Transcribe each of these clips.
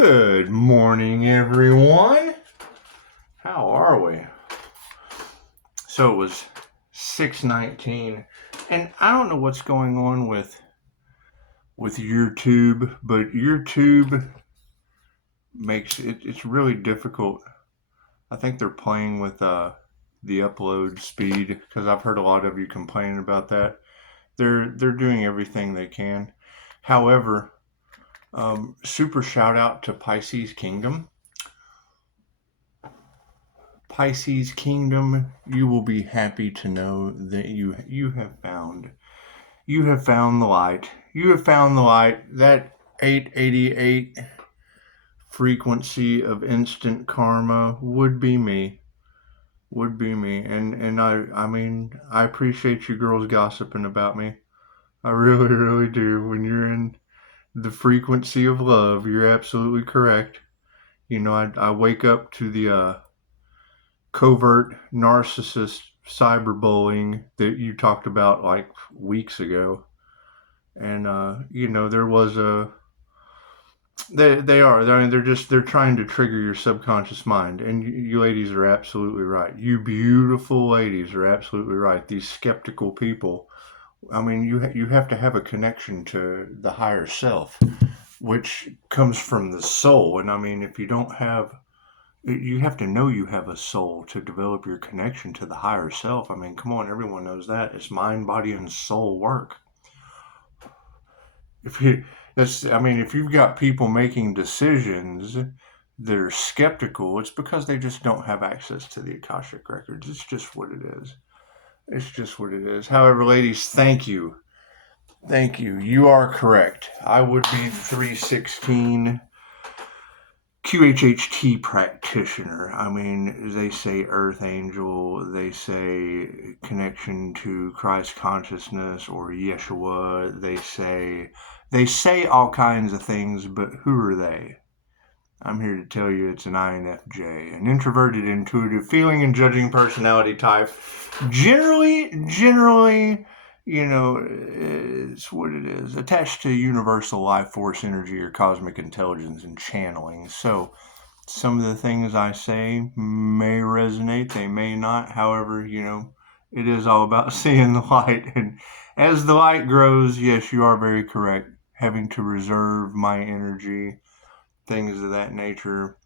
Good morning, everyone. How are we? So it was 6:19, and I don't know what's going on with YouTube, but YouTube makes it's really difficult. I think they're playing with the upload speed because I've heard a lot of you complaining about that. They're doing everything they can. However, super shout out to Pisces Kingdom. Pisces Kingdom, you will be happy to know that you have found the light. You have found the light. That 888 frequency of instant karma would be me. And I mean, I appreciate you girls gossiping about me. I really, really do. When you're in the frequency of love, you're absolutely correct. You know, I wake up to the covert narcissist cyberbullying that you talked about like weeks ago. And there was they're trying to trigger your subconscious mind, and you ladies are absolutely right. You beautiful ladies are absolutely right. These skeptical people, I mean, you have to have a connection to the higher self, which comes from the soul. And I mean, if you don't have, you have to know you have a soul to develop your connection to the higher self. I mean, come on, everyone knows that. It's mind, body, and soul work. If you've got people making decisions that are skeptical, it's because they just don't have access to the Akashic records. It's just what it is. It's just what it is. However, ladies, thank you. Thank you. You are correct. I would be the 316 QHHT practitioner. I mean, they say earth angel, they say connection to Christ consciousness or Yeshua, they say all kinds of things, but who are they? I'm here to tell you it's an INFJ, an introverted, intuitive, feeling and judging personality type. Generally, it's what it is. Attached to universal life force energy or cosmic intelligence and channeling. So some of the things I say may resonate, they may not. However, it is all about seeing the light. And as the light grows, yes, you are very correct. Having to reserve my energy, things of that nature.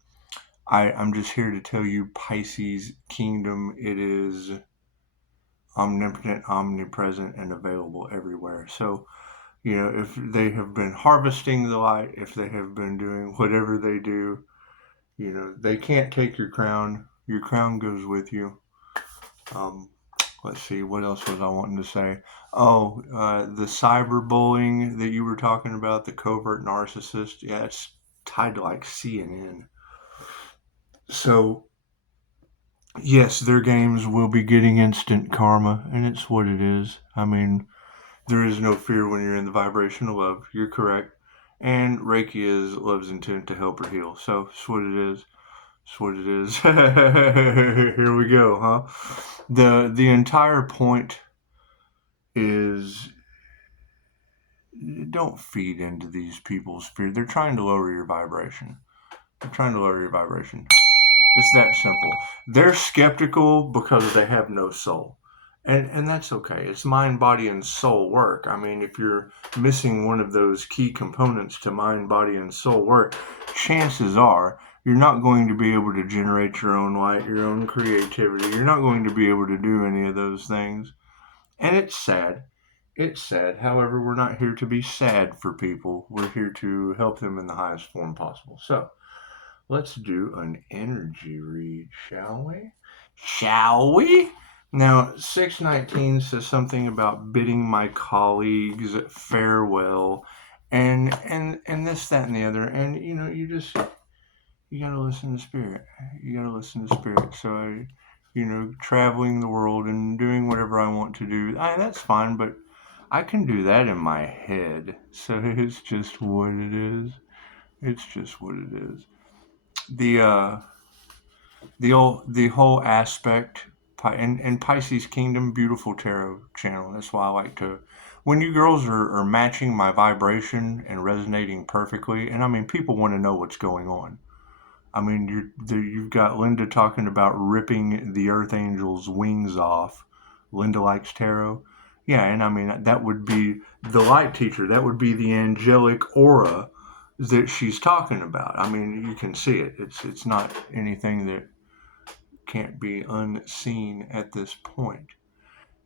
I'm just here to tell you, Pisces Kingdom, it is omnipotent, omnipresent, and available everywhere. So, if they have been harvesting the light, if they have been doing whatever they do, they can't take your crown. Your crown goes with you. Let's see, what else was I wanting to say? Oh, the cyberbullying that you were talking about, the covert narcissist. Yeah, it's tied to like CNN. So, yes, their games will be getting instant karma, and it's what it is. I mean, there is no fear when you're in the vibration of love. You're correct. And Reiki is love's intent to help or heal. So, it's what it is. It's what it is. Here we go, huh? The entire point is don't feed into these people's fear. They're trying to lower your vibration. It's that simple. They're skeptical because they have no soul. And that's okay. It's mind, body, and soul work. I mean, if you're missing one of those key components to mind, body, and soul work, chances are you're not going to be able to generate your own light, your own creativity. You're not going to be able to do any of those things. And it's sad. It's sad. However, we're not here to be sad for people. We're here to help them in the highest form possible. So, let's do an energy read, shall we? Shall we? Now, 619 says something about bidding my colleagues farewell, and this, that, and the other. And you gotta listen to spirit. So traveling the world and doing whatever I want to do, that's fine. But I can do that in my head. So it's just what it is. It's just what it is. The whole aspect in Pisces Kingdom, beautiful tarot channel. That's why I like to when you girls are matching my vibration and resonating perfectly, and I mean, people want to know what's going on. I mean, you've got Linda talking about ripping the Earth Angel's wings off. Linda likes tarot. Yeah, and I mean, that would be the light teacher. That would be the angelic aura that she's talking about. I mean, you can see it. It's not anything that can't be unseen at this point.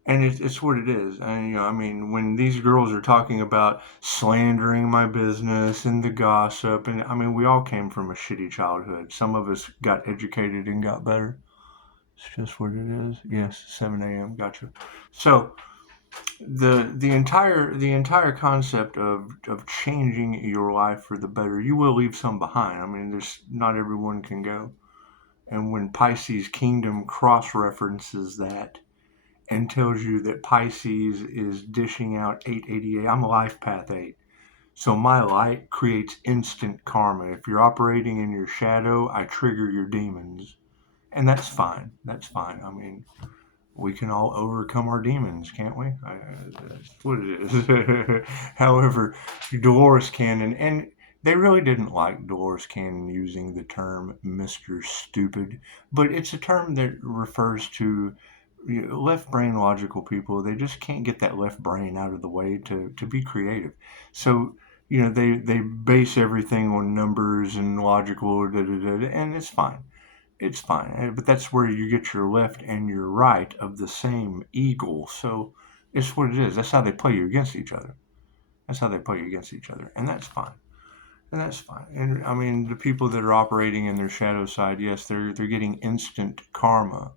And it's what it is. And, I mean, when these girls are talking about slandering my business and the gossip, and I mean, we all came from a shitty childhood. Some of us got educated and got better. It's just what it is. Yes, 7 a.m. Gotcha. So the entire concept of changing your life for the better, you will leave some behind. I mean, there's not everyone can go. And when Pisces Kingdom cross references that and tells you that Pisces is dishing out 888. I'm a life path 8. So my light creates instant karma. If you're operating in your shadow, I trigger your demons. And that's fine. That's fine. I mean, we can all overcome our demons, can't we? That's what it is. However, Dolores Cannon, and they really didn't like Dolores Cannon using the term Mr. Stupid, but it's a term that refers to left brain logical people. They just can't get that left brain out of the way to be creative. So, they base everything on numbers and logical, and it's fine. It's fine. But that's where you get your left and your right of the same eagle. So it's what it is. That's how they play you against each other. That's how they play you against each other. And that's fine. And that's fine. And I mean, the people that are operating in their shadow side, yes, they're getting instant karma.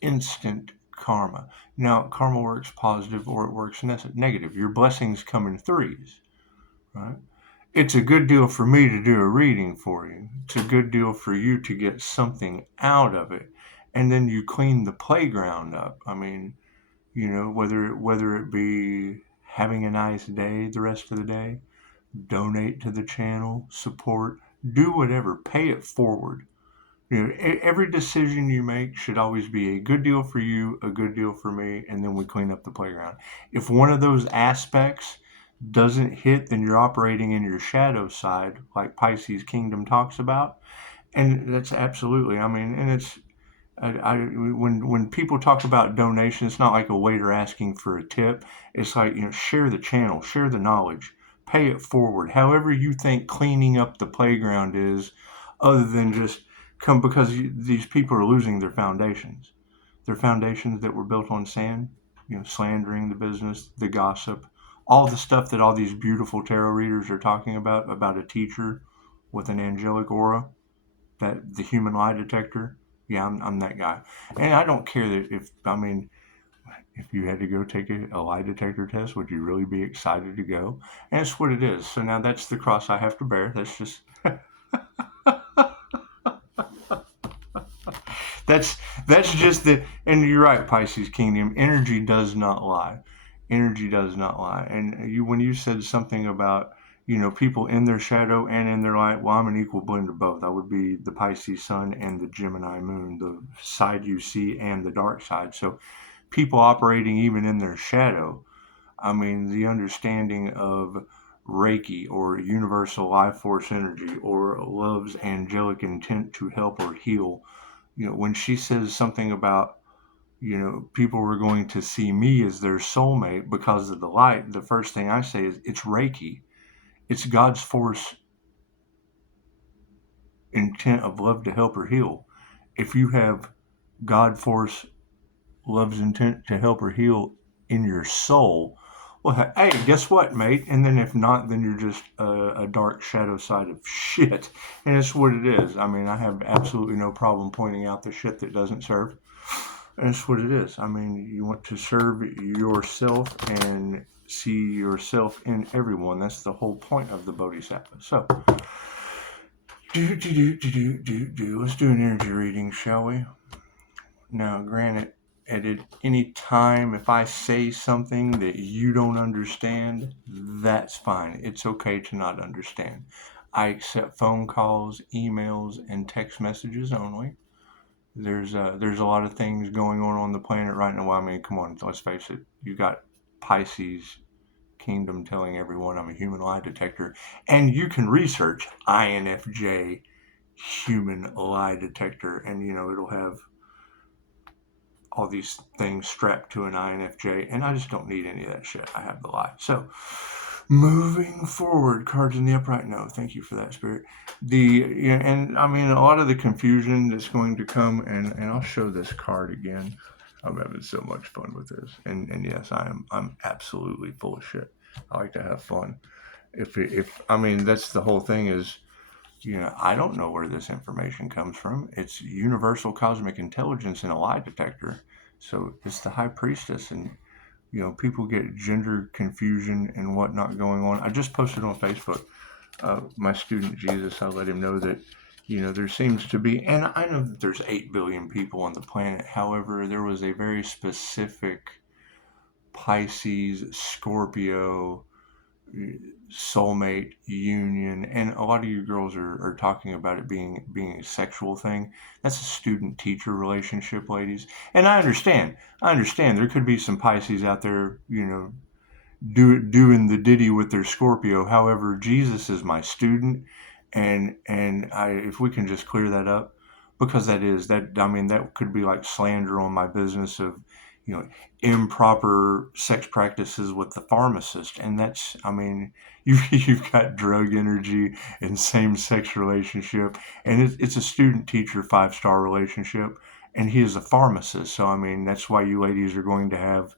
Instant karma. Now, karma works positive or it works negative. Your blessings come in threes, right? It's a good deal for me to do a reading for you. It's a good deal for you to get something out of it. And then you clean the playground up. I mean, whether it be having a nice day the rest of the day, donate to the channel, support, do whatever, pay it forward. Every decision you make should always be a good deal for you, a good deal for me, and then we clean up the playground. If one of those aspects doesn't hit, then you're operating in your shadow side, like Pisces Kingdom talks about. And that's absolutely, I mean, and when people talk about donation, it's not like a waiter asking for a tip. It's like, share the channel, share the knowledge, pay it forward. However you think cleaning up the playground is, other than just come because these people are losing their foundations that were built on sand, slandering the business, the gossip, all the stuff that all these beautiful tarot readers are talking about a teacher with an angelic aura, that the human lie detector. Yeah, I'm that guy. And I don't care that if you had to go take a lie detector test, would you really be excited to go? And it's what it is. So now that's the cross I have to bear. That's just that's just the. And you're right, Pisces Kingdom. Energy does not lie. Energy does not lie. And when you said something about people in their shadow and in their light, well, I'm an equal blend of both. I would be the Pisces Sun and the Gemini Moon, the side you see and the dark side. So people operating even in their shadow. I mean, the understanding of Reiki or universal life force energy or love's angelic intent to help or heal. When she says something about, people were going to see me as their soulmate because of the light, the first thing I say is it's Reiki. It's God's force intent of love to help or heal. If you have God force love's intent to help or heal in your soul, well, hey, guess what, mate? And then if not, then you're just a dark shadow side of shit. And it's what it is. I mean, I have absolutely no problem pointing out the shit that doesn't serve. And it's what it is. I mean, you want to serve yourself and see yourself in everyone. That's the whole point of the Bodhisattva. So, let's do an energy reading, shall we? Now, granted, at any time, if I say something that you don't understand, that's fine. It's okay to not understand. I accept phone calls, emails, and text messages only. There's a lot of things going on the planet right now. I mean, come on, let's face it. You got Pisces kingdom telling everyone I'm a human lie detector. And you can research INFJ human lie detector, and it'll have all these things strapped to an INFJ, and I just don't need any of that shit. I have the lie. So, moving forward, cards in the upright. No, thank you for that, Spirit. And I mean, a lot of the confusion that's going to come, and I'll show this card again. I'm having so much fun with this, and yes, I'm absolutely full of shit. I like to have fun. If I mean, that's the whole thing is. I don't know where this information comes from. It's universal cosmic intelligence in a lie detector. So it's the high priestess, and people get gender confusion and whatnot going on. I just posted on Facebook. My student Jesus, I let him know that there seems to be, and I know that there's 8 billion people on the planet. However, there was a very specific Pisces, Scorpio, soulmate union, and a lot of you girls are talking about it being a sexual thing. That's a student teacher relationship, ladies. And I understand there could be some Pisces out there doing the ditty with their Scorpio. However, Jesus is my student, and if we can just clear that up, because that could be like slander on my business of you know improper sex practices with the pharmacist, and that's you've got drug energy and same sex relationship, and it's a student teacher 5-star relationship, and he is a pharmacist. So that's why you ladies are going to have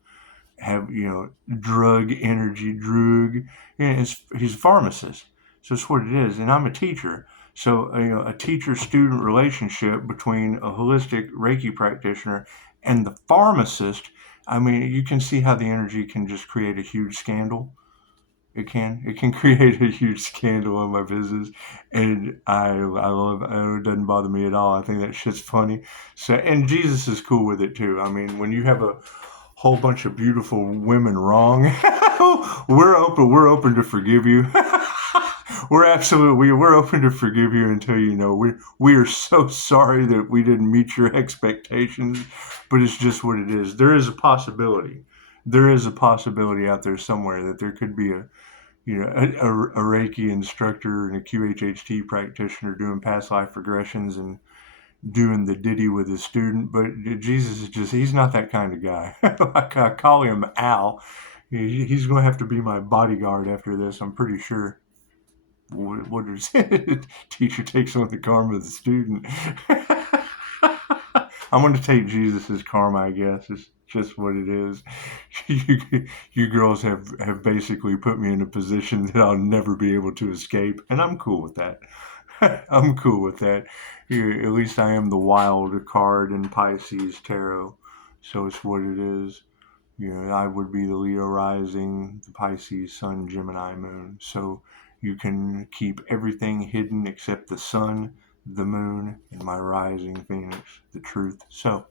drug energy drug. He's a pharmacist, so it's what it is, and I'm a teacher. So a teacher student relationship between a holistic Reiki practitioner and the pharmacist. You can see how the energy can just create a huge scandal. It can create a huge scandal in my business, and I love it. It doesn't bother me at all. I think that shit's funny. So, and Jesus is cool with it too. When you have a whole bunch of beautiful women wrong, we're open to forgive you. We're open to forgive you and tell we are so sorry that we didn't meet your expectations, but it's just what it is. There is a possibility. There is a possibility out there somewhere that there could be a Reiki instructor and a QHHT practitioner doing past life regressions and doing the ditty with his student, but Jesus he's not that kind of guy. I call him Al. He's going to have to be my bodyguard after this, I'm pretty sure. What is teacher takes on the karma of the student. I'm going to take Jesus's karma, I guess. It's just what it is. You girls have basically put me in a position that I'll never be able to escape, and I'm cool with that. I'm cool with that. At least I am the wild card in Pisces tarot, so it's what it is. I would be the Leo rising, the Pisces sun, Gemini moon. So you can keep everything hidden except the sun, the moon, and my rising Phoenix, the truth. So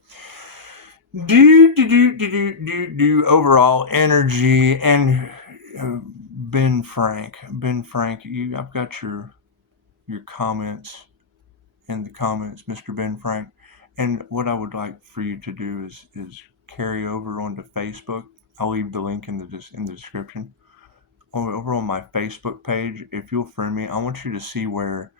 do overall energy, and Ben Frank, I've got your comments in the comments, Mr. Ben Frank. And what I would like for you to do is carry over onto Facebook. I'll leave the link in the description. Over on my Facebook page, if you'll friend me, I want you to see where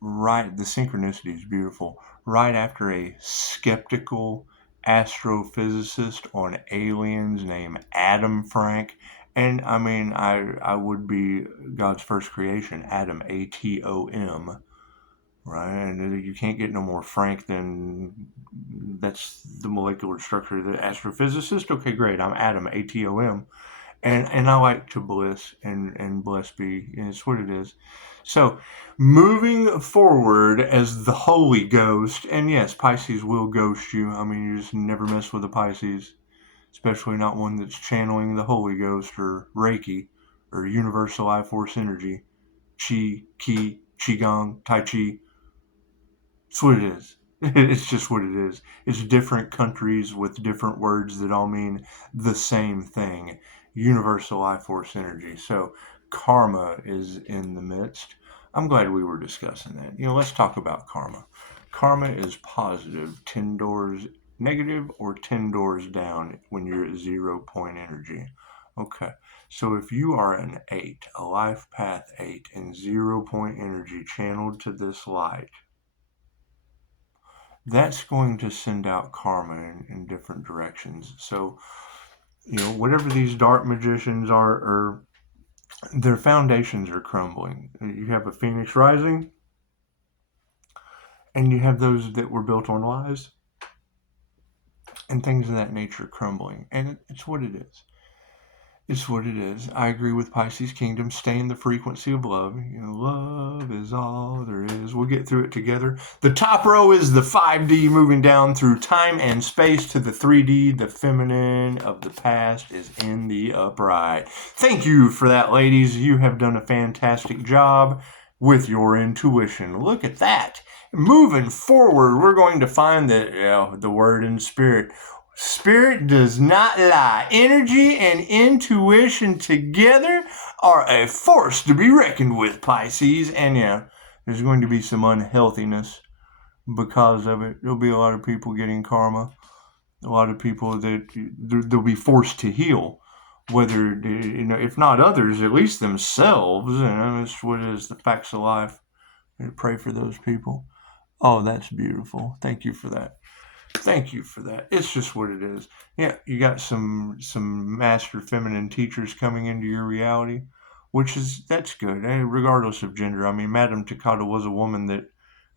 right, the synchronicity is beautiful. Right after a skeptical astrophysicist on aliens named Adam Frank. And I would be God's first creation, Adam, Atom. Right, and you can't get no more frank than that's the molecular structure of the astrophysicist. Okay, great. I'm Adam, Atom, and I like to bless and bless be. And it's what it is. So, moving forward as the Holy Ghost, and yes, Pisces will ghost you. You just never mess with a Pisces, especially not one that's channeling the Holy Ghost or Reiki or Universal Life Force Energy, Chi, Ki, Qigong, Tai Chi. It's what it is. It's just what it is. It's different countries with different words that all mean the same thing. Universal life force energy. So karma is in the midst. I'm glad we were discussing that. Let's talk about karma. Karma is positive 10 doors negative or 10 doors down when you're at 0 point energy. Okay. So if you are an 8, a life path 8, and 0 point energy channeled to this light, that's going to send out karma in different directions. So, whatever these dark magicians are, or their foundations are crumbling. You have a phoenix rising, and you have those that were built on lies and things of that nature crumbling. And it's what it is. It's what it is. I agree with Pisces Kingdom. Stay in the frequency of love. Love is all there is. We'll get through it together. The top row is the 5D moving down through time and space to the 3D. The feminine of the past is in the upright. Thank you for that, ladies. You have done a fantastic job with your intuition. Look at that. Moving forward, we're going to find the word in spirit. Spirit does not lie. Energy and intuition together are a force to be reckoned with, Pisces. And there's going to be some unhealthiness because of it. There'll be a lot of people getting karma. A lot of people that they'll be forced to heal. Whether, if not others, at least themselves. That's what it is, the facts of life. I pray for those people. Oh, that's beautiful. Thank you for that. Thank you for that. It's just what it is. Yeah, you got some master feminine teachers coming into your reality, that's good. Regardless of gender. I mean, Madame Takata was a woman that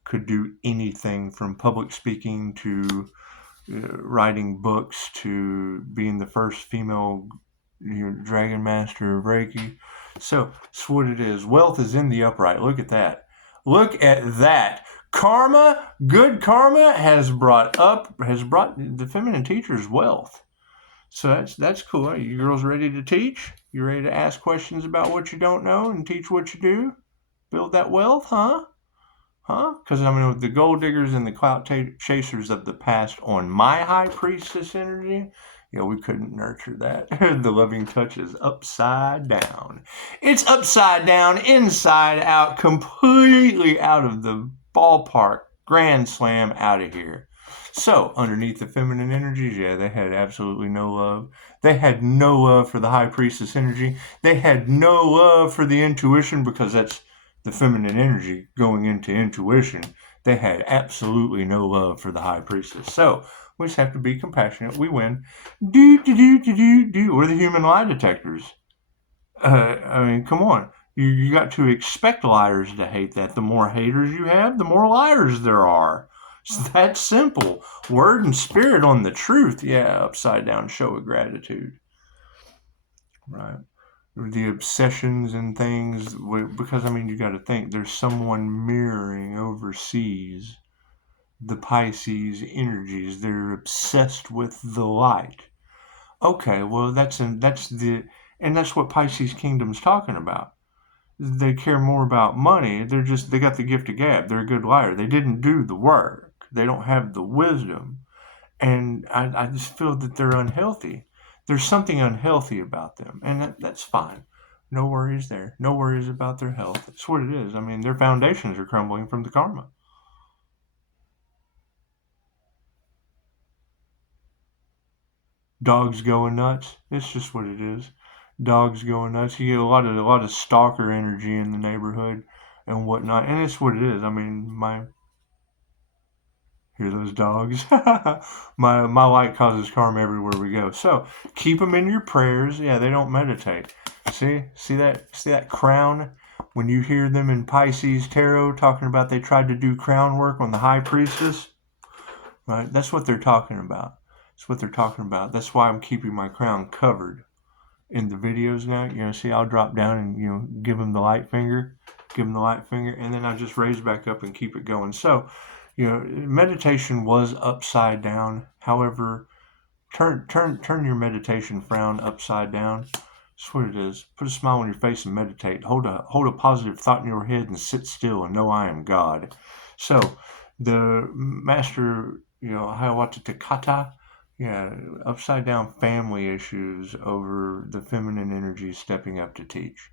could do anything from public speaking to writing books to being the first female dragon master of Reiki. So it's what it is. Wealth is in the upright. Look at that. Look at that. Karma, good karma has brought the feminine teachers wealth. So that's cool. Are you girls ready to teach? You ready to ask questions about what you don't know and teach what you do? Build that wealth, huh? Because with the gold diggers and the clout chasers of the past on my high priestess energy, we couldn't nurture that. The loving touch is upside down. It's upside down, inside out, completely out of the ballpark. Grand slam, out of here. So, underneath the feminine energies, they had absolutely no love. They had no love for the high priestess energy. They had no love for the intuition, because that's the feminine energy going into intuition. They had absolutely no love for the high priestess. So, we just have to be compassionate. We win. We're the human lie detectors. Come on. You got to expect liars to hate that. The more haters you have, the more liars there are. It's that simple. Word and spirit on the truth. Yeah, upside down show of gratitude. Right. The obsessions and things, because you got to think there's someone mirroring overseas the Pisces energies. They're obsessed with the light. Okay, well that's what Pisces Kingdom's talking about. They care more about money. They got the gift of gab. They're a good liar. They didn't do the work. They don't have the wisdom. And I just feel that they're unhealthy. There's something unhealthy about them, and that's fine. No worries there. No worries about their health. It's what it is. Their foundations are crumbling from the karma. Dogs going nuts. It's just what it is. Dogs going nuts. You get a lot of stalker energy in the neighborhood and whatnot, and it's what it is. Hear those dogs? my light causes karma everywhere we go. So keep them in your prayers. Yeah, they don't meditate. See that crown? When you hear them in Pisces tarot talking about they tried to do crown work on the high priestess, right? That's what they're talking about. That's what they're talking about. That's why I'm keeping my crown covered in the videos now. See, I'll drop down and give them the light finger, and then I just raise back up and keep it going. So, meditation was upside down. However, turn your meditation frown upside down. That's what it is. Put a smile on your face and meditate. Hold a positive thought in your head and sit still and know I am God. So, the master, Hiawatha Takata, upside down family issues over the feminine energy stepping up to teach.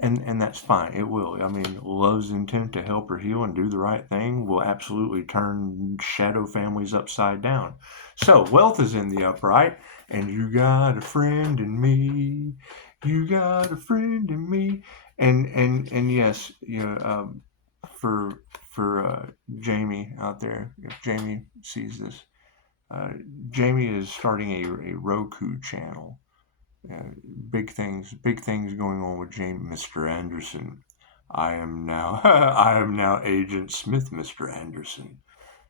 And that's fine. It will. I mean, love's intent to help or heal and do the right thing will absolutely turn shadow families upside down. So wealth is in the upright, and you got a friend in me. You got a friend in me. And yes, for Jamie out there, if Jamie sees this, uh, Jamie is starting a Roku channel. uh, big things going on with James, Mr. Anderson. I am now, I am now Agent Smith, Mr. Anderson.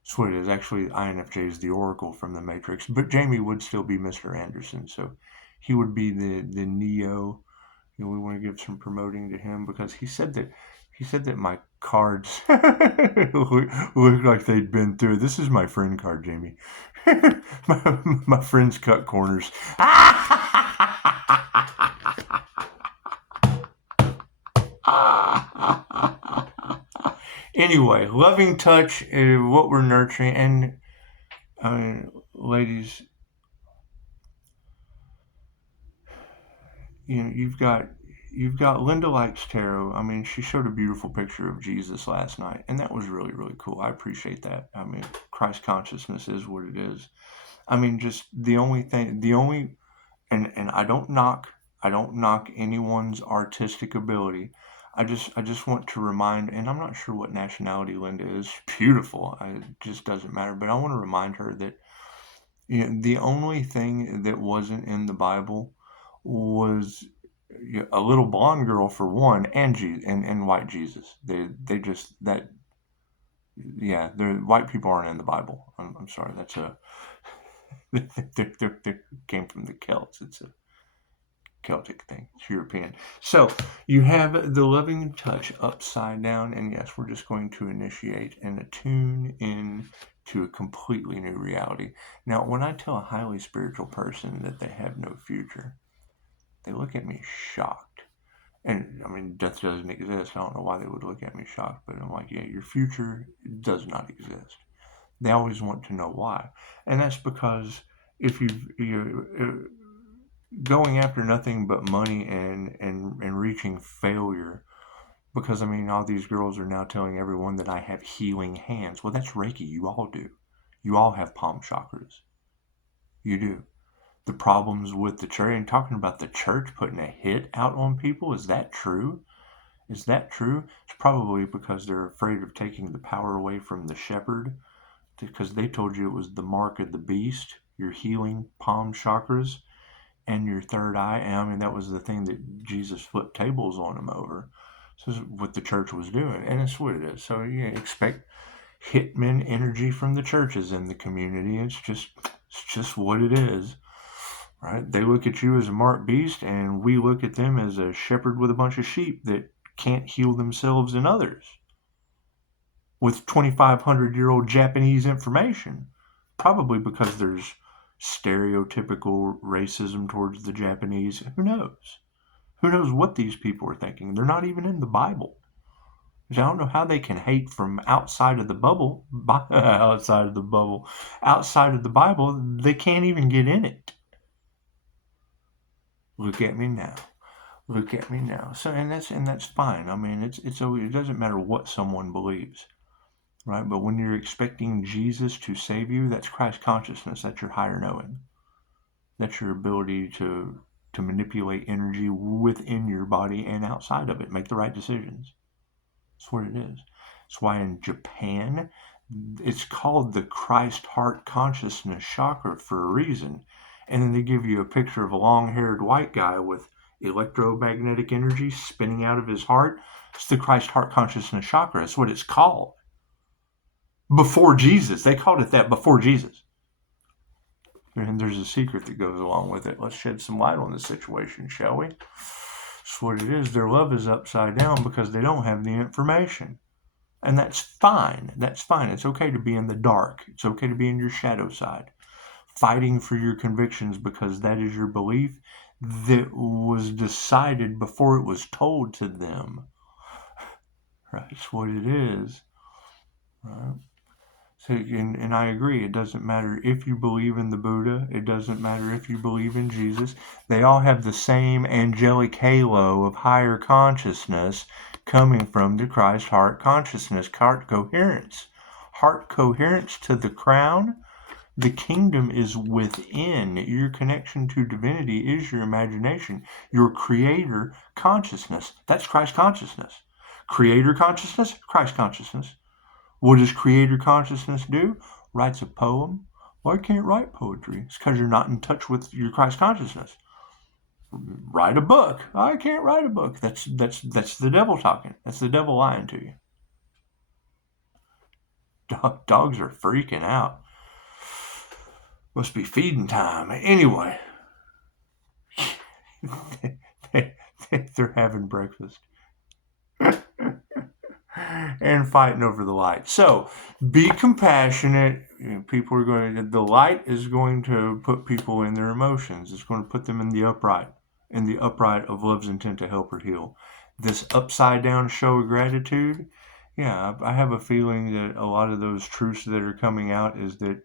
That's what it is. Actually, INFJ is the Oracle from the Matrix, but Jamie would still be Mr. Anderson, so he would be the Neo. We want to give some promoting to him because he said that my cards look like they'd been through. This is my friend card, Jamie. my friends cut corners. Anyway, loving touch is what we're nurturing, and I mean, ladies, you've got Linda likes tarot. I mean, she showed a beautiful picture of Jesus last night, and that was really really cool. I appreciate that. I mean, Christ consciousness is what it is. I mean, just the only and I don't knock anyone's artistic ability. I just want to remind, and I'm not sure what nationality Linda is. Beautiful. It just doesn't matter. But I want to remind her that the only thing that wasn't in the Bible was a little blonde girl for one, and and white Jesus. They just that yeah. The white people aren't in the Bible. I'm sorry. That's a they came from the Celts. It's a Celtic thing. It's European. So you have the loving touch upside down, and yes, we're just going to initiate and attune in to a completely new reality. Now, when I tell a highly spiritual person that they have no future, they look at me shocked. And I mean, death doesn't exist. I don't know why they would look at me shocked, but I'm like, yeah, your future does not exist. They always want to know why, and that's because if you going after nothing but money and reaching failure, because I mean all these girls are now telling everyone that I have healing hands. Well, that's Reiki. You all do. You all have palm chakras. You do. The problems with the church, and talking about the church putting a hit out on people, is that true? Is that true? It's probably because they're afraid of taking the power away from the shepherd, because they told you it was the mark of the beast, your healing palm chakras and your third eye. And I mean, that was the thing that Jesus flipped tables on them over. So this is what the church was doing, and it's what it is. So you expect hitman energy from the churches in the community. It's just what it is, right? They look at you as a marked beast, and we look at them as a shepherd with a bunch of sheep that can't heal themselves and others with 2,500-year-old Japanese information, probably because there's stereotypical racism towards the Japanese. Who knows? Who knows what these people are thinking? They're not even in the Bible. I don't know how they can hate from outside of the bubble. Outside of the Bible, they can't even get in it. Look at me now. Look at me now. So, and that's fine. I mean, it doesn't matter what someone believes, right? But when you're expecting Jesus to save you, that's Christ consciousness. That's your higher knowing. That's your ability to manipulate energy within your body and outside of it. Make the right decisions. That's what it is. That's why in Japan, it's called the Christ heart consciousness chakra for a reason. And then they give you a picture of a long-haired white guy with electromagnetic energy spinning out of his heart. It's the Christ heart consciousness chakra. That's what it's called. Before Jesus. They called it that before Jesus. And there's a secret that goes along with it. Let's shed some light on the situation, shall we? That's what it is. Their love is upside down because they don't have the information. And that's fine. That's fine. It's okay to be in the dark. It's okay to be in your shadow side, fighting for your convictions because that is your belief that was decided before it was told to them. Right? It's what it is. Right? So, and I agree. It doesn't matter if you believe in the Buddha. It doesn't matter if you believe in Jesus. They all have the same angelic halo of higher consciousness coming from the Christ heart consciousness, heart coherence. Heart coherence to the crown. The kingdom is within. Your connection to divinity is your imagination, your creator consciousness. That's Christ consciousness. Creator consciousness, Christ consciousness. What does creator consciousness do? Writes a poem. Well, I can't write poetry. It's because you're not in touch with your Christ consciousness. Write a book. I can't write a book. That's the devil talking. That's the devil lying to you. Dogs are freaking out. Must be feeding time. Anyway, they're having breakfast and fighting over the light. So be compassionate. People are going to, the light is going to put people in their emotions. It's going to put them in the upright of love's intent to help or heal. This upside down show of gratitude. Yeah, I have a feeling that a lot of those truths that are coming out is that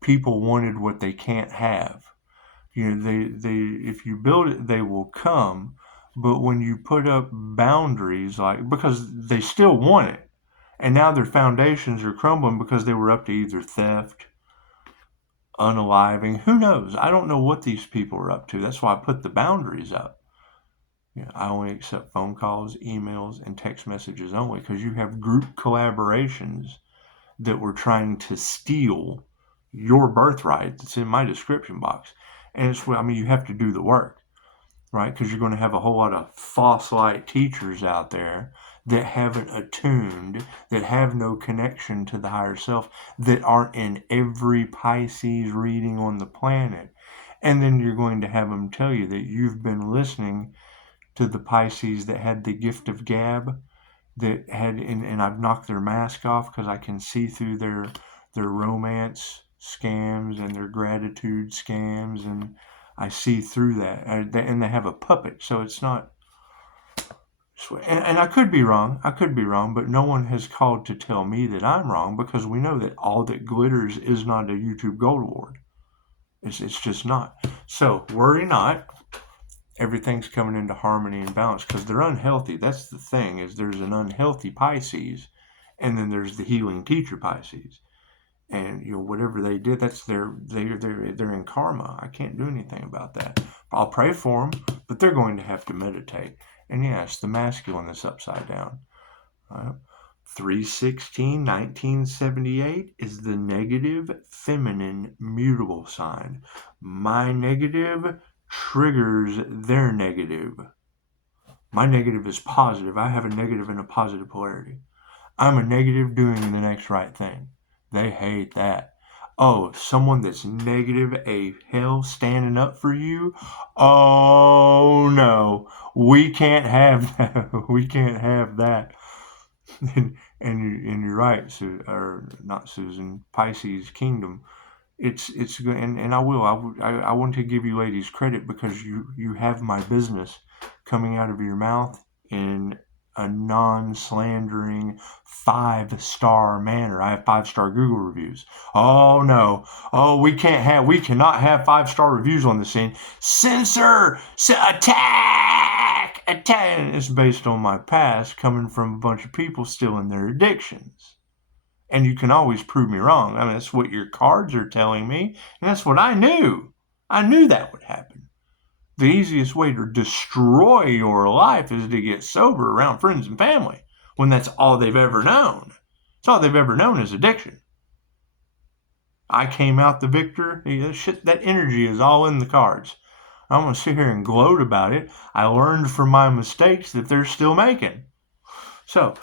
people wanted what they can't have. They if you build it, they will come. But when you put up boundaries, like, because they still want it, and now their foundations are crumbling because they were up to either theft, unaliving, who knows? I don't know what these people are up to. That's why I put the boundaries up. I only accept phone calls, emails, and text messages only, because you have group collaborations that were trying to steal your birthright. It's in my description box. And it's, I mean, you have to do the work, right? Because you're going to have a whole lot of false light teachers out there that haven't attuned, that have no connection to the higher self, that aren't in every Pisces reading on the planet. And then you're going to have them tell you that you've been listening to the Pisces that had the gift of gab, that had, and I've knocked their mask off because I can see through their romance scams and their gratitude scams, and I see through that. And they have a puppet, so it's not. And I could be wrong. But no one has called to tell me that I'm wrong, because we know that all that glitters is not a YouTube Gold Award. It's just not. So worry not. Everything's coming into harmony and balance, because they're unhealthy. That's the thing, is there's an unhealthy Pisces, and then there's the healing teacher Pisces. And whatever they did, that's they're in karma. I can't do anything about that. I'll pray for them, but they're going to have to meditate. And yes, the masculine is upside down. 3/16/1978 is the negative feminine mutable sign. My negative triggers their negative. My negative is positive. I have a negative and a positive polarity. I'm a negative doing the next right thing. They hate that. Oh, someone that's negative a hell standing up for you? Oh no, we can't have that. We can't have that. And you're right, or not Susan, Pisces Kingdom. It's and I want to give you ladies credit, because you have my business coming out of your mouth in a non-slandering 5-star manner. I have 5-star Google reviews. Oh no. Oh, we cannot have 5-star reviews on the scene. Censor! Attack! Attack! It's based on my past, coming from a bunch of people still in their addictions. And you can always prove me wrong. I mean, that's what your cards are telling me, and that's what I knew. I knew that would happen. The easiest way to destroy your life is to get sober around friends and family, when that's all they've ever known. It's all they've ever known is addiction. I came out the victor. That energy is all in the cards. I'm going to sit here and gloat about it. I learned from my mistakes that they're still making. So,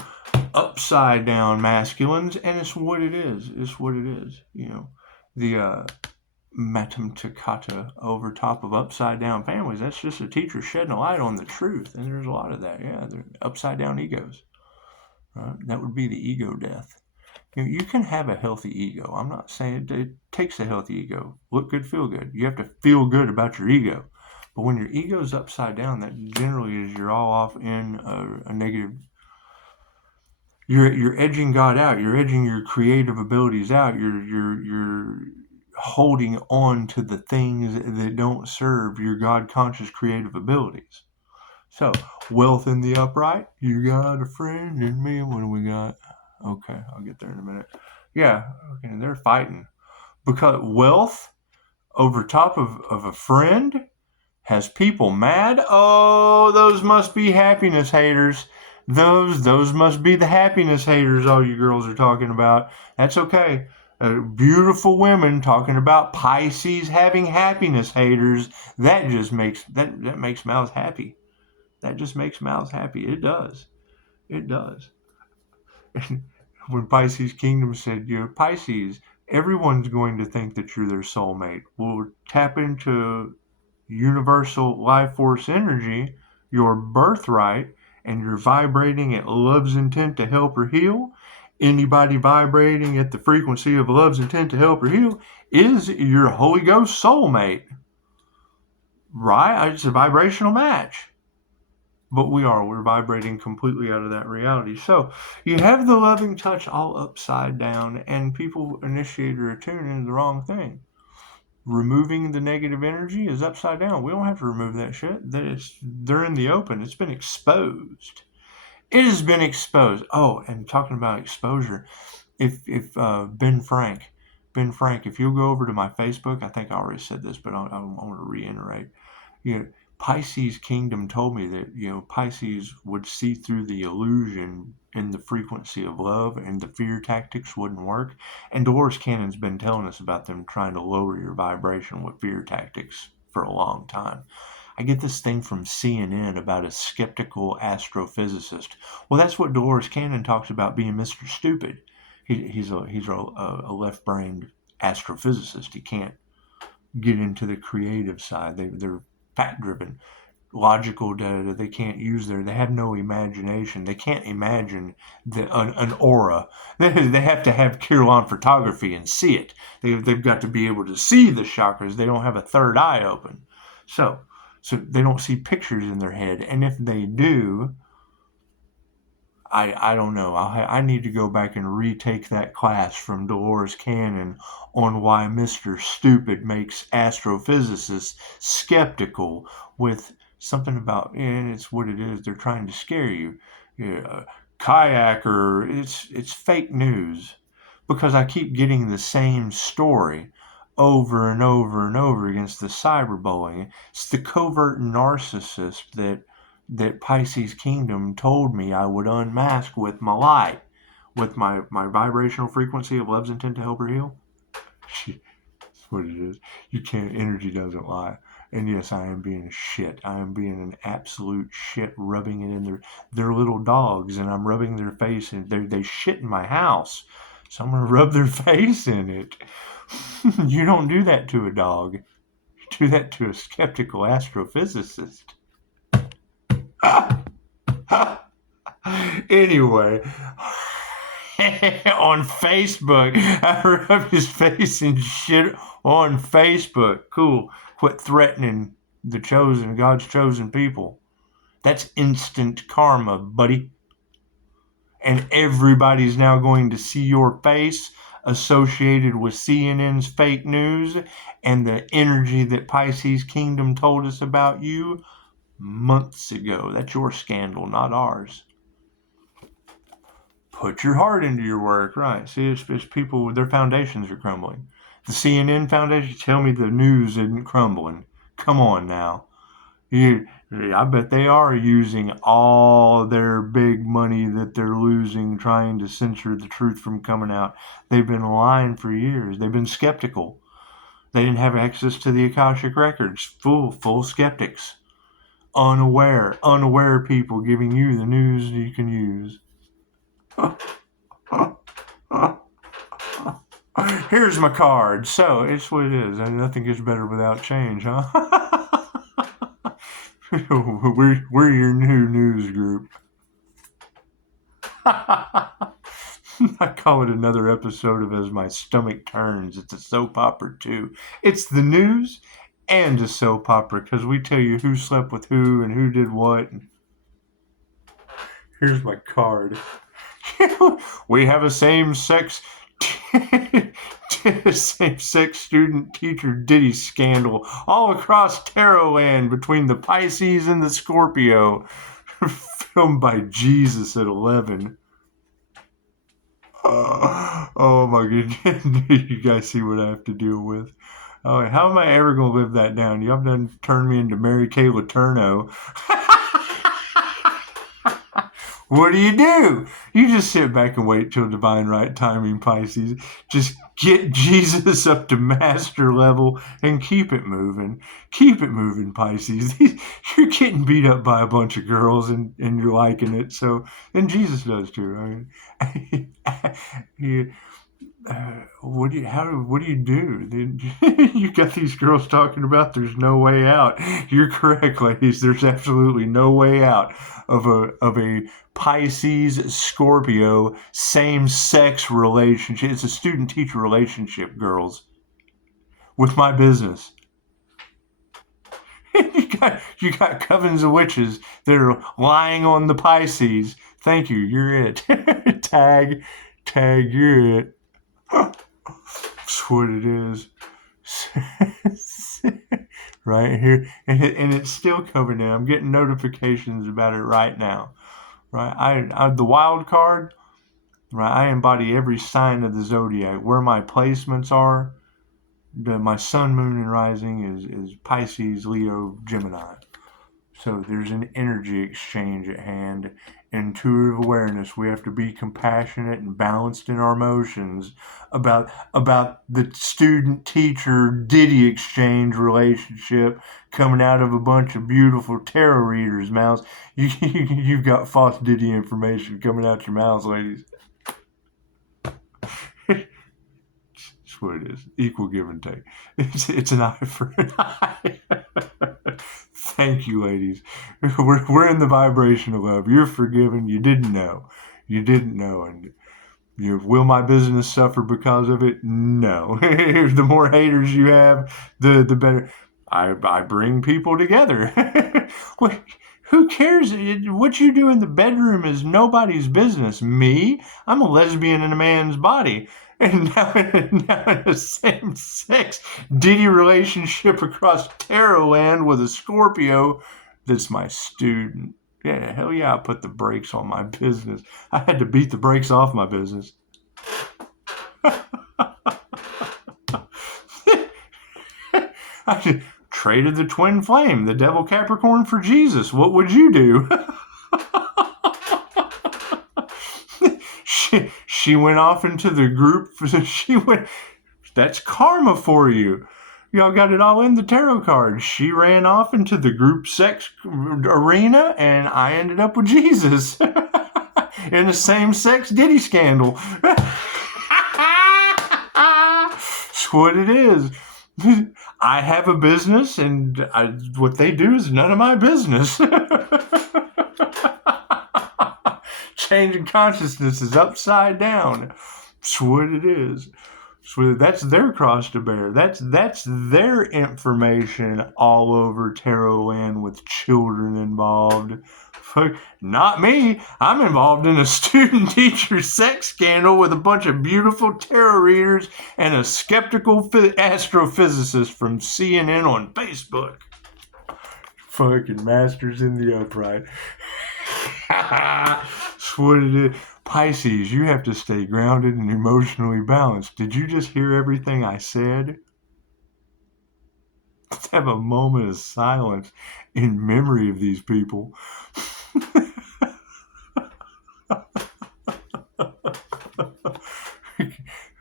upside down masculines, and it's what it is. It's what it is. The Matam Takata over top of upside down families. That's just a teacher shedding a light on the truth, and there's a lot of that. Yeah, they're upside down egos. That would be the ego death. You can have a healthy ego. I'm not saying it takes a healthy ego. Look good, feel good. You have to feel good about your ego. But when your ego's upside down, that generally is you're all off in a negative. You're edging God out. You're edging your creative abilities out. You're holding on to the things that don't serve your God conscious creative abilities. So, wealth in the upright. You got a friend in me. What do we got? Okay, I'll get there in a minute. Yeah, okay, they're fighting because wealth over top of a friend has people mad. Oh, those must be happiness haters. Those must be the happiness haters all you girls are talking about. That's okay. Beautiful women talking about Pisces having happiness haters. That just makes that makes mouths happy. That just makes mouths happy. It does. It does. When Pisces Kingdom said, Pisces, everyone's going to think that you're their soulmate. Well, tap into universal life force energy, your birthright, and you're vibrating at love's intent to help or heal. Anybody vibrating at the frequency of love's intent to help or heal is your Holy Ghost soulmate. Right? It's a vibrational match. But we're vibrating completely out of that reality. So you have the loving touch all upside down, and people initiate or attune into the wrong thing. Removing the negative energy is upside down. We don't have to remove that shit. They're in the open. It's been exposed. It has been exposed. Oh, and talking about exposure, if Ben Frank, if you'll go over to my Facebook, I think I already said this, but I want to reiterate. Pisces Kingdom told me that Pisces would see through the illusion in the frequency of love, and the fear tactics wouldn't work. And Dolores Cannon's been telling us about them trying to lower your vibration with fear tactics for a long time. I get this thing from CNN about a skeptical astrophysicist. Well, that's what Dolores Cannon talks about being Mr. Stupid. He's a left-brained astrophysicist. He can't get into the creative side. They're fact-driven, logical data. They can't use they have no imagination. They can't imagine an aura. They have to have Kirlian photography and see it. They've got to be able to see the chakras. They don't have a third eye open. So they don't see pictures in their head. And if they do, I don't know. I need to go back and retake that class from Dolores Cannon on why Mr. Stupid makes astrophysicists skeptical with something about, and it's what it is. They're trying to scare you. Kayaker, it's fake news because I keep getting the same story over and over and over against the cyberbullying. It's the covert narcissist that Pisces Kingdom told me I would unmask with my light, with my vibrational frequency of love's intent to help her heal. That's what it is. Energy doesn't lie. And yes, I am being a shit. I am being an absolute shit, rubbing it in their little dogs, and I'm rubbing their face, and they shit in my house. So I'm going to rub their face in it. You don't do that to a dog. You do that to a skeptical astrophysicist. Anyway, on Facebook, I rubbed his face and shit on Facebook. Cool. Quit threatening God's chosen people. That's instant karma, buddy. And everybody's now going to see your face associated with CNN's fake news and the energy that Pisces Kingdom told us about you months ago. That's your scandal, not ours. Put your heart into your work, right? See, it's people, their foundations are crumbling. The CNN foundation, tell me the news isn't crumbling. Come on now. I bet they are using all their big money that they're losing trying to censor the truth from coming out. They've been lying for years. They've been skeptical. They didn't have access to the Akashic records. Full skeptics. Unaware people giving you the news you can use. Here's my card. So, it's what it is. Nothing gets better without change, huh? We're your new news group. I call it another episode of As My Stomach Turns. It's a soap opera, too. It's the news and a soap opera, because we tell you who slept with who and who did what. Here's my card. We have a same-sex same-sex student teacher ditty scandal all across Tarotland between the Pisces and the Scorpio. Filmed by Jesus at 11. Oh my goodness. You guys see what I have to deal with. Oh, how am I ever going to live that down? Y'all done turned me into Mary Kay Letourneau. What do? You just sit back and wait till divine right timing, Pisces. Just get Jesus up to master level and keep it moving. Keep it moving, Pisces. You're getting beat up by a bunch of girls and you're liking it. So, and Jesus does too. I mean, what do you do? You got these girls talking about there's no way out. You're correct, ladies. There's absolutely no way out of a Pisces Scorpio same sex relationship. It's a student teacher relationship, girls, with my business. You got covens of witches that are lying on the Pisces. Thank you. You're it. Tag, you're it. That's what it is. Right here. And it's still coming in. I'm getting notifications about it right now. Right. I the wild card, right? I embody every sign of the zodiac. Where my placements are, my sun, moon, and rising is Pisces, Leo, Gemini. So there's an energy exchange at hand. Intuitive awareness. We have to be compassionate and balanced in our emotions about the student-teacher ditty exchange relationship coming out of a bunch of beautiful tarot readers' mouths. You've got false ditty information coming out your mouths, ladies. That's what it is. Equal give and take. It's an eye for an eye. Thank you, ladies. We're in the vibration of love. You're forgiven. You didn't know. And will my business suffer because of it? No. The more haters you have, the better. I bring people together. Who cares? What you do in the bedroom is nobody's business. Me? I'm a lesbian in a man's body. And now in a same-sex ditty relationship across Tarotland with a Scorpio that's my student. Yeah, hell yeah, I put the brakes on my business. I had to beat the brakes off my business. I traded the twin flame, the devil Capricorn, for Jesus. What would you do? She went off into the group. That's karma for you. Y'all got it all in the tarot cards. She ran off into the group sex arena, and I ended up with Jesus in the same-sex ditty scandal. That's what it is. I have a business, and what they do is none of my business. Changing consciousness is upside down. That's what it is. So that's their cross to bear. That's their information all over Tarotland with children involved. Not me. I'm involved in a student-teacher sex scandal with a bunch of beautiful tarot readers and a skeptical astrophysicist from CNN on Facebook. Fucking masters in the upright. That's what it is. Pisces, you have to stay grounded and emotionally balanced. Did you just hear everything I said? Let's have a moment of silence in memory of these people.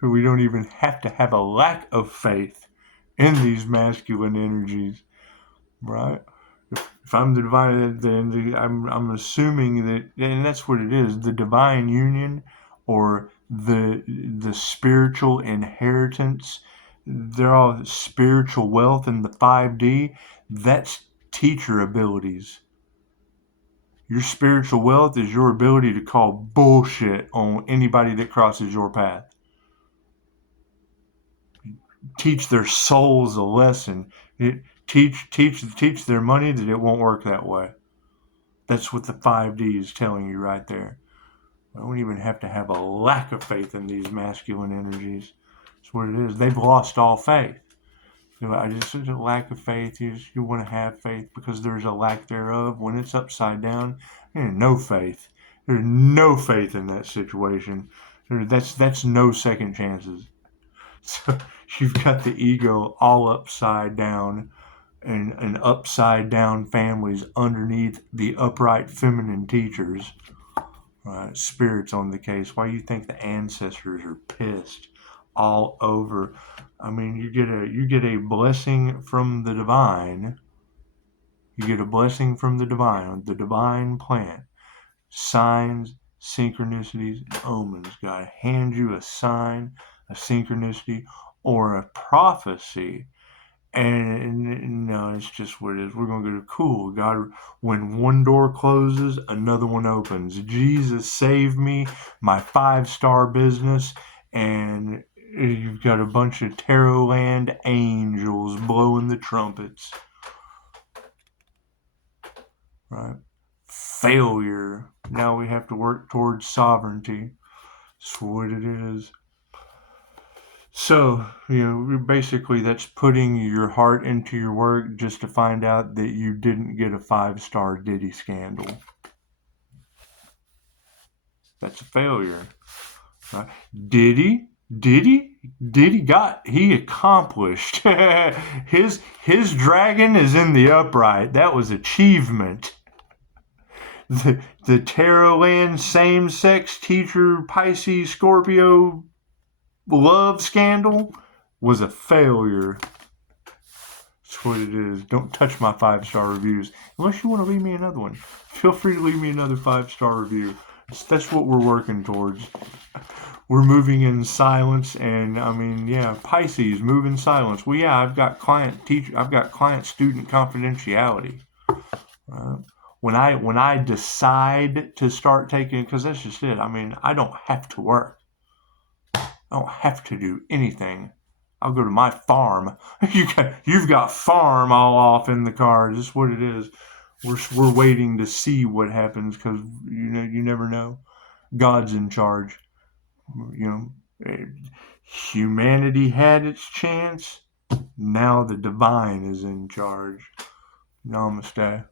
We don't even have to have a lack of faith in these masculine energies, right? If I'm the divine, then I'm assuming that, and that's what it is, the divine union or the spiritual inheritance. They're all spiritual wealth in the 5D. That's teacher abilities. Your spiritual wealth is your ability to call bullshit on anybody that crosses your path. Teach their souls a lesson. Teach their money that it won't work that way. That's what the 5D is telling you right there. I don't even have to have a lack of faith in these masculine energies. That's what it is. They've lost all faith. I just there's a lack of faith. You want to have faith because there's a lack thereof. When it's upside down, there's no faith. There's no faith in that situation. That's no second chances. So you've got the ego all upside down, and upside down families underneath the upright feminine teachers. Spirits on the case. Why you think the ancestors are pissed all over? I mean, you get a blessing from the divine. You get a blessing from the divine plan. Signs, synchronicities, and omens. God hand you a sign, a synchronicity, or a prophecy. And no, it's just what it is. We're going to go, cool. God, when one door closes, another one opens. Jesus saved me, my 5-star business, and you've got a bunch of Tarot Land angels blowing the trumpets. Right? Failure. Now we have to work towards sovereignty. That's what it is. So, basically that's putting your heart into your work just to find out that you didn't get a 5-star Diddy scandal. That's a failure. Right? Diddy he accomplished. his dragon is in the upright. That was achievement. The Tarot Land same-sex teacher Pisces Scorpio love scandal was a failure. That's what it is. Don't touch my 5-star reviews. Unless you want to leave me another one. Feel free to leave me another 5-star review. That's what we're working towards. We're moving in silence, and Pisces move in silence. Well, yeah, I've got client student confidentiality. When I decide to start taking, because that's just it. I mean, I don't have to work. I don't have to do anything. I'll go to my farm. You've got farm all off in the cards. That's what it is. We're waiting to see what happens because you never know. God's in charge. Humanity had its chance. Now the divine is in charge. Namaste.